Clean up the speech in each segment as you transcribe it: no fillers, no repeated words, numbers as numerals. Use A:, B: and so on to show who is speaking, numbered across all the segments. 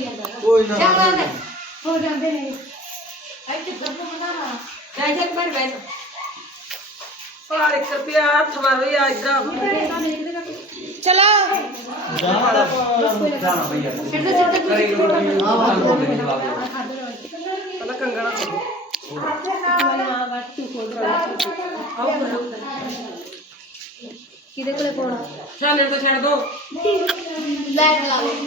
A: कोई ना
B: हो जाते नहीं ऐसे सब बनाना कैसे पर बैठ
A: और 1 रुपया हाथ मारो या एकदम
B: चलो
A: जाना भैया कंगना
B: किधर कोले पोड़ा
A: छाले तो छाड़ दो
B: लाइट लगा लो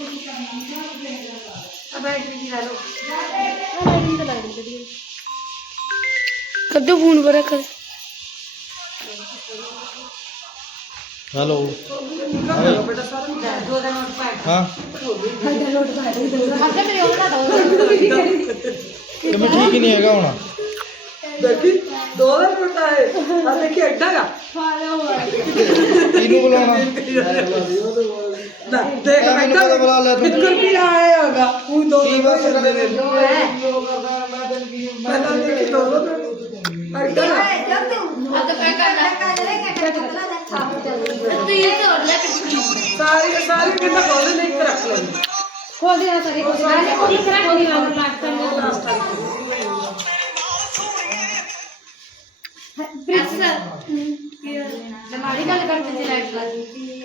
B: अब बैटरी गिरा लो लाइटिंग तो लग रही है कद्दू फोन पर रख
C: हेलो
A: बेटा सारा 2 नोट पाए
C: हाँ
B: नोट पाए खाते मेरे होगा तो
C: मैं ठीक ही नहीं है होना
A: देखी 2 नोट आए अब देखिए एड्डा का
C: तीनों बुलाना
A: ना देख एड्डा
C: बुला ले तुम
A: 1 रुपया आएगा वो 2
C: बस कर दे
A: मैं देखी 2 नोट एड्डा
B: अब तो पैक कर तो ये तो
A: सारी कितना खोल नहीं कर रख ले
B: खोल दिया सारी खोल दिया लास्ट हमारी गल करते थे लाइट लगी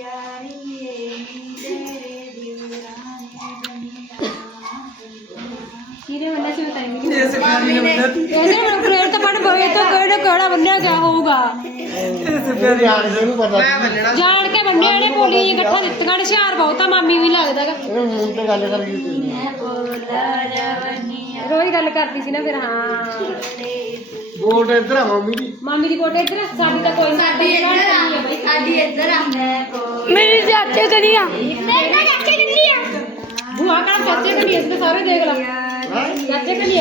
B: कीरे बनना चाहिए टाइमिंग
A: ऐसे प्यारी ने बनती
B: ऐसे प्रेयर तो पढ़ गए तो केड़ा बनना क्या होगा
A: ऐसे प्यारी
C: ध्यान से नहीं पता
B: जान के बनने वाले बोली इकट्ठा दित्तगढ़ हुशियार बहुत आ मामी भी लगदा है
C: मुंह पे गल कर
B: रोज गल करती सी ना फिर हां
C: वोट इधर मम्मी दी
B: मामी दी कोटे इधर साडी ता कोई साडी इधर आ मेरी चाचे कनिया मेरा चाचे कनिया बुआ का चाचे कनिया इसके सारे देख ला चाचे कनिया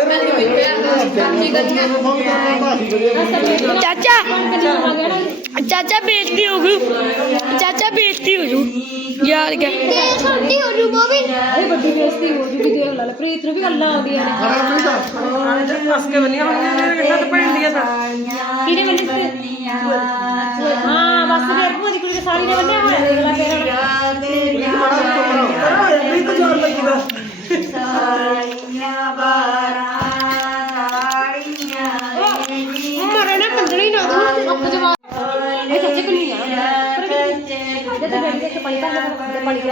B: चाचा चाचा बेइज्जती हो गई चाचा बेइज्जती हो जू यार क्या छोटी हो जू वो भी अरे बड़ी बेइज्जती हो जू देख ला प्रीत नु भी गल्ला आउंदी है
A: हंस के बनिया मेरे कितना तो पढ़ लिया था
B: किने बनी हां बस मेरे को दी कुड़ी के साड़ी ने बनया है देख ला
A: भी तो जोर लगेगा
B: मरे ना पंजड़ी ना दो अब जवाब ए सच्चे को नहीं है ये तो बैठ के पानी का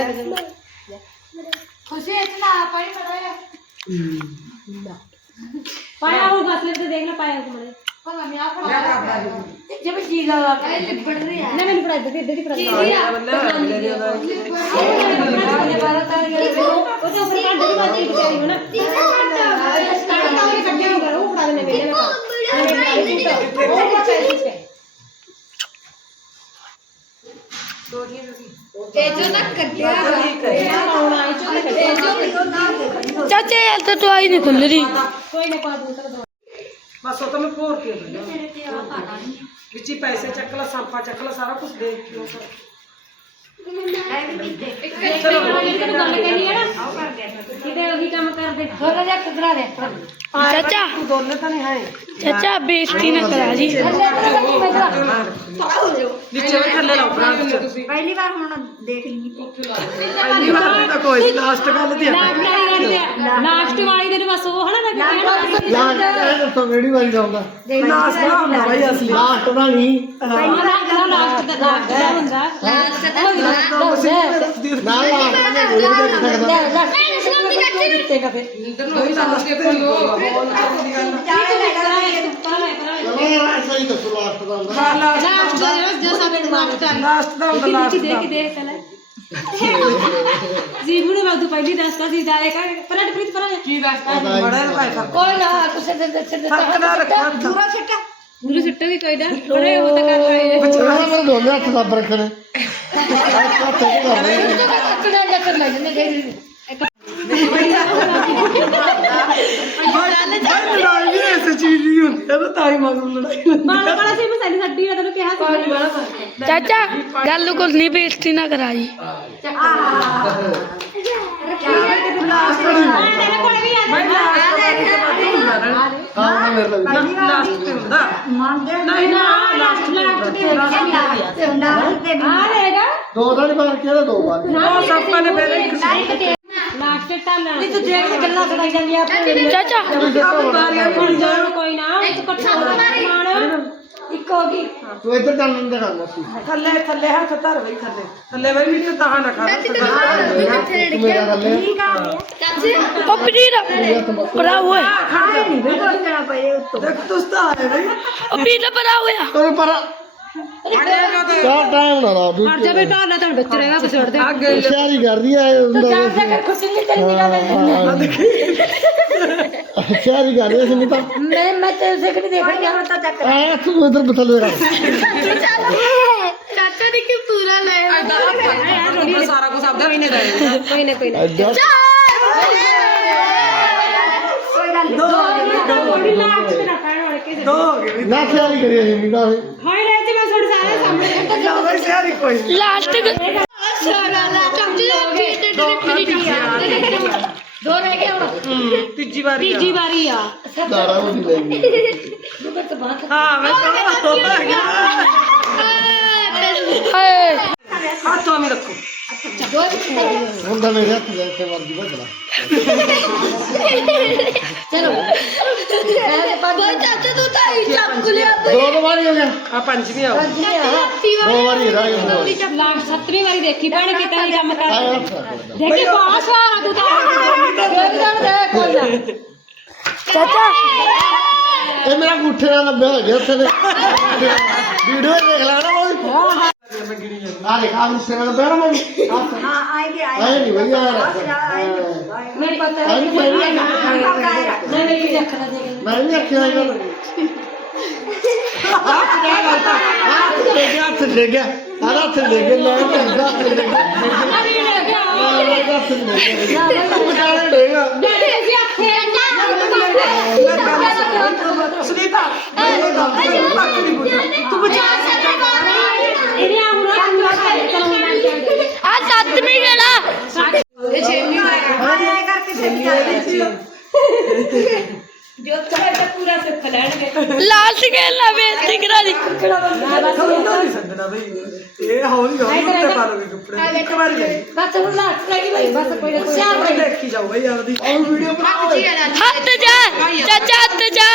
B: खुशी इतना पानी पड़ा है पाया होगा असली तो देखना पाया होगा मेरे पर मम्मी आप पढ़ा जब चीज लगा लिपट रही है ना मैंने पढ़ा इधर ही पढ़ा वो तो ऊपर का डरी बात है बेचारी हो ना स्टार्ट का ये कट्टे हो गए वो पढ़ा देने मेरे को चाचा यार तो आई नहीं खुल रही कोई ना पा दूसरा
A: बस वो तो मैं पोर के बिची पैसे चकला सांपा चकला सारा कुछ देख के
B: चलो गल कहनी है ना इधर वही काम कर दे थोड़ा जा कतरा दे चाचा
A: दोनों तो नहीं है
B: चाचा बेइज्जती ना करा जी
A: नीचे में थल्ले लाओ
D: पहली बार हम देख ली
A: पहली बार तो कोई लास्ट गल दी
B: लास्ट वाली दिन बस वो है ना
C: लास्ट तो वीडियो वाली जाऊंगा
A: लास्ट ना होना भाई असली
C: लास्ट ना नहीं
B: लास्ट दा ਹੁੰਦਾ
C: ना सही तो लास्ट का
A: लास्ट दा लास्ट
B: जीवनु बादू पहली रास्ता दी जाएगा पलट प्रीत पर
A: की रास्ता बड़ा है
B: कोई ना कुछ
A: फर्क ना रखा
D: पूरा छट्टा
B: गुरु छुट्टा भी कोई ना बड़े होता कर रहे हैं
C: बच्चा मेरे दोनों हाथ सब रखने
B: कर लेने दे
A: लड़ाई ऐसी चीज नहीं होती है ना ताई मगरू लड़ाई
B: बाल वाला से मैं साडी सड्डी ना तने कहा चाचा गल को नहीं बेइज्जती ना कराई
A: लास्ट ਹੁੰਦਾ नहीं ना लास्ट
B: आ रहेगा
C: दो बार किया दो बार
A: ਉਹ ਸਭ ਨੇ ਪਹਿਲੇ ਇੱਕ
B: लास्ट ਲਾਸਟ ਟਾਈਮ
A: ਨਹੀਂ ਤੂੰ ਦੇਖ ਕੇ ਗੱਲਾਂ ਸੁਣਾਈ ਜਾਂਦੀਆਂ
B: ਚਾਚਾ
A: ਹੁਣ ਜਾਓ
B: ਕੋਈ ਨਾ ਇਕੱਠਾ ਸਮਾਨ
A: ਇੱਕ ਹੋ ਗਈ
C: ਤੂੰ ਇੱਧਰ ਚੱਲ ਨੰਦੇ ਖਾਣਾ ਸੀ
A: ਥੱਲੇ ਥੱਲੇ ਹੱਥ ਧਰ ਬਈ ਥੱਲੇ ਬਈ ਮਿੱਟ ਤਾਂ ਨਾ ਖਾ
C: ਤੂੰ ਮੇਰਾ ਥੱਲੇ
B: ਉਹ ਪਨੀਰ ਬੜਾ ਹੋਇਆ
D: ਖਾਏ ਨਹੀਂ ਬਈ ਕੋਈ ਨਾ ਪਏ ਉੱਤੋਂ
A: ਦੇਖ ਤੁਸਤਾ ਹੈ ਬਈ
B: ਉਹ ਪੀਲਾ ਬੜਾ ਹੋਇਆ
C: ਤੂੰ ਪਰ
A: ਅੜੇਗਾ ਤੇ
C: ਕਿਆ ਟਾਈਮ ਨਾ ਲਾ ਤੂੰ
B: ਹਟ ਜਾ ਬੇ ਢਾਲ ਲੈ ਤਾਂ ਵਿੱਚ ਰਹੇਗਾ ਕੁਛ ਛੱਡ ਦੇ
A: ਅੱਗੇ
C: ਸ਼ਾਇਰੀ ਕਰਦੀ ਆ ਹੁੰਦਾ
A: ਖੁਸ਼ੀ ਨਹੀਂ ਤੇਰੀ ਨਿਗਾਹ ਵਿੱਚ
C: ਸ਼ਾਇਰੀ ਕਰ ਰਹੀ ਸੀ ਨਹੀਂ ਤਾਂ
A: ਮੈਂ ਤੇ ਉਸੇ ਕਿ ਦੇਖ
D: ਕੋਈ ਹੁਣ ਤਾਂ ਚੱਕ
C: ਆਇਆ ਤੂੰ ਇੱਧਰ ਬਥਲੇ ਕਰ
B: ਚਾਚਾ ਨੇ ਕਿ ਪੂਰਾ ਲੈ
A: ਸਾਰਾ ਕੁਝ ਆਪਦਾ ਵੀ ਨਹੀਂ ਦੇਗਾ
B: ਕੋਈ ਨਾ
C: ਅੱਛਾ
D: ਕੋਈ ਗੱਲ ਨੀ।
A: ਦੋ ਹੋ ਗਏ
C: ਨਾ ਸ਼ਾਇਰੀ ਕਰੀ ਸੀ ਨਹੀਂ ਤਾਂ
B: ਹਾਏ ਲੈ ਜੀ ਮੈਂ ਤੁਹਾਡੇ ਸਾਰੇ ਸਾਹਮਣੇ
A: ਲਓ ਬਈ ਸਿਆਰੀ ਕੋਈ
B: ਲਾਸਟ ਚਾਚੀ ਦੋ ਰਹਿ ਗਏ ਹੁਣ
A: ਤੀਜੀ ਵਾਰੀ
B: ਤੀਜੀ ਵਾਰੀ ਆ
C: ਸਾਰਾ ਉਹ ਨਹੀਂ ਲੈਂਦੀ
A: ਹਾਂ ਮੈਂ ਤਾਂ
B: ਹਾਏ
A: ਹੱਥੋਂ ਮੇ ਰੱਖੋ
C: ਹੁੰਦਾ ਮੇਰੇ ਹੱਥ ਦੇ ਇੱਥੇ ਵਰਦੀ ਬਚਲਾ
B: ਚਲੋ ਚਾਚਾ ਤੂੰ ਤਾਂ ਹੀ ਚੱਕ ਲਿਆ
C: ਦੋ ਵਾਰੀ ਹੋ ਗਿਆ
A: ਆ ਪੰਜਵੀਂ ਆਓ
C: ਦੋ ਵਾਰੀ ਰਹਿ ਗਿਆ
B: ਲਾਸਟ 7ਵੀਂ ਵਾਰੀ ਦੇਖੀ ਭੈਣ ਕਿਤਾ ਹੀ ਕੰਮ ਕਰ
C: ਆਇਆ
B: ਦੇਖੀ ਬਾਸ ਆ ਤੂੰ ਤਾਂ ਦੇਖ ਜਾਣ ਦੇ ਕੋਈ ਨਾ ਚਾਚਾ
C: ਇਹ ਮੇਰਾ ਗੁੱਠੇ ਨਾਲ ਲੱਭਿਆ ਹੋ ਗਿਆ ਉੱਥੇ ਦੇ ਵੀਡੀਓ ਦੇਖ ਲੈ ਨਾ ਮੈਂ ਆ ਦੇਖ ਆ ਗੁੱਠੇ ਨਾਲ ਲੱਭਿਆ ਨਾ ਮੈਂ
D: ਹਾਂ ਆਏਗੇ
C: ਆਏ ਨਹੀਂ ਭਈਆ
B: ਮੇਰੇ ਪਤਾ
C: ਆਏ ਨਹੀਂ
B: ਨਹੀਂ ਨਹੀਂ ਰੱਖਣਾ ਦੇ
C: ਮੈਂ ਨਹੀਂ ਆਖਿਆ ਇਹ ਗੱਲ ਹੱਥ ਲੈ ਗਿਆ ਹੱਥ ਲੈ ਗਿਆ ਲੈ ਗਿਆ ਹੱਥ ਲੈ ਗਿਆ
B: ਅਰੇ ਲੈ ਗਿਆ
C: ਹੱਥ ਲੈ ਗਿਆ ਤੂੰ ਬਚਾਣੇ ਡੇਗਾ
B: ਡੇਢ ਜੀ ਆਖੇ
A: ਸੁਨੀਤਾ ਮੈਂ ਗੱਲ ਤੱਕ ਨਹੀਂ ਪੁੱਛਿਆ ਤੂੰ ਬਚਾ
B: ਇਹਨੇ ਆਉਣਾ ਆ 7ਵੀਂ ਗੇੜਾ
A: ਇਹ 6ਵੀਂ ਵਾਰ
D: ਆਏ ਕਰਕੇ ਛੇਤੀ ਜਾਂਦੇ
A: ਜੋ ਚਾਹੇ ਤਾਂ ਪੂਰਾ ਸਿੱਖ ਲੈਣਗੇ
B: ਲਾਸਟ ਗੇਲ ਨਾ ਬੇਇੱਜ਼ਤੀ ਕਰਾ ਦੀ
A: ਨਹੀਂ ਸਕਦਾ ਬਈ ਇਹ ਹੌਲੀ ਹੌਲੀ ਉੱਤੇ ਪਾ ਲਓਗੇ ਕੱਪੜੇ ਇੱਕ ਵਾਰ ਗਏ
B: ਬਸ ਹੁਣ ਲਾਸਟ ਲੱਗੀ ਬਈ ਬਸ ਕੋਈ ਨਾ
A: ਸਿਆਰ ਦੇਖੀ ਜਾਓ ਬਈ ਆਪਦੀ
C: ਉਹ ਵੀਡੀਓ ਬਣਾ
B: ਹੱਥ ਜਾ ਚਾਚਾ ਹੱਥ ਜਾ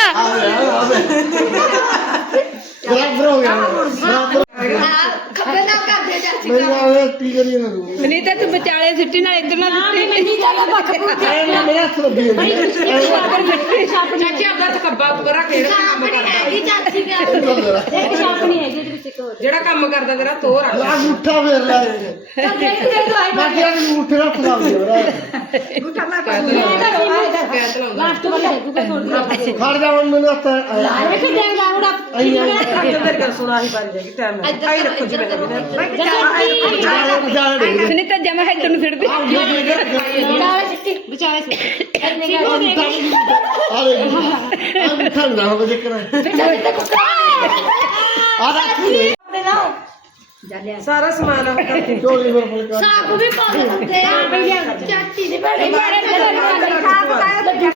C: ਬਰਾਬਰ ਹੋ ਗਿਆ ਬਰਾਬਰ
D: ਖੱਬੇ ਨਾਲ ਕਰਦੇ ਚਾਚੀ
C: ਮੈਨੂੰ ਆਵੇ ਕੀ ਕਰੀਏ ਨਾ ਤੂੰ
B: ਨਹੀਂ ਤਾਂ ਤੂੰ ਵਿਚਾਲੇ ਸਿੱਟੀ ਨਾਲ ਇੱਧਰ ਨਾਲ ਸਿੱਟੀ ਮੰਨੀ ਜਾਣਾ ਬੱਕ
C: ਇਹ ਨਾ ਮੇਰੇ ਹੱਥ ਲੱਗੀ
A: ਚਾਚੀ ਆਪਦਾ ਤਕੱਬਾ ਪਰਾ ਕੇ ਕੰਮ ਕਰਦਾ
B: ਹੈਗੀ ਚਾਚੀ ਦੇ ਇੱਕ ਛਾਪ ਨਹੀਂ ਹੈਗੀ ਇਹਦੇ ਵਿੱਚ ਇੱਕ ਹੋਰ
A: ਜਿਹੜਾ ਕੰਮ ਕਰਦਾ ਤੇਰਾ ਤੋਰ ਆ
C: ਲਾ ਗੁੱਠਾ ਫੇਰ ਲੈ
B: ਤਾਂ ਦੇਖ ਦੇ ਦਵਾਈ
C: ਮੈਂ ਕਿਹਾ ਕਿ ਗੁੱਠੇ ਰੱਖ ਲਾ ਵੀਰਾ
D: ਗੁੱਠਾ ਮੈਂ
B: ਲਾਸਟ ਵਾਲਾ ਦੇਖੂਗਾ ਥੋੜੀ
C: ਖੜ ਜਾ ਹੁਣ ਮੈਨੂੰ ਹੱਥ
B: ਦੇਖ ਦੇਖ ਲਾ ਹੁਣ
A: ਤੇਰੀ ਗੱਲ ਸੁਣਾ ਹੀ ਬਣ ਜਾਏਗੀ ਟਾਈਮ ਆਈ ਰੱਖੋ ਜੀ
C: ਬਚਾਣੇ
B: ਸੁਨੀ ਤਾਂ ਜਮਾ ਹੈ ਤੈਨੂੰ ਫਿਰਦੀ ਵਿਚਾਲੇ ਸਿੱਟੀ ਵਿਚਾਲੇ ਸਿੱਟੀ
C: ਆ ਦੇ ਆ ਗੁੱਠਾ ਨਾ ਹੋ ਜੇ ਕਰਾਂ ਆ ਰੱਖ
A: ਸਾਰਾ ਸਮਾਨ ਆ ਕਰਕੇ
C: ਚੋਲੀ ਵਰ ਫੁਲਕਾ
B: ਸਾਬ ਵੀ ਪਾ ਦਿੰਦੇ ਆ ਚਾਚੀ ਦੇ ਬੜੇ ਬੜੇ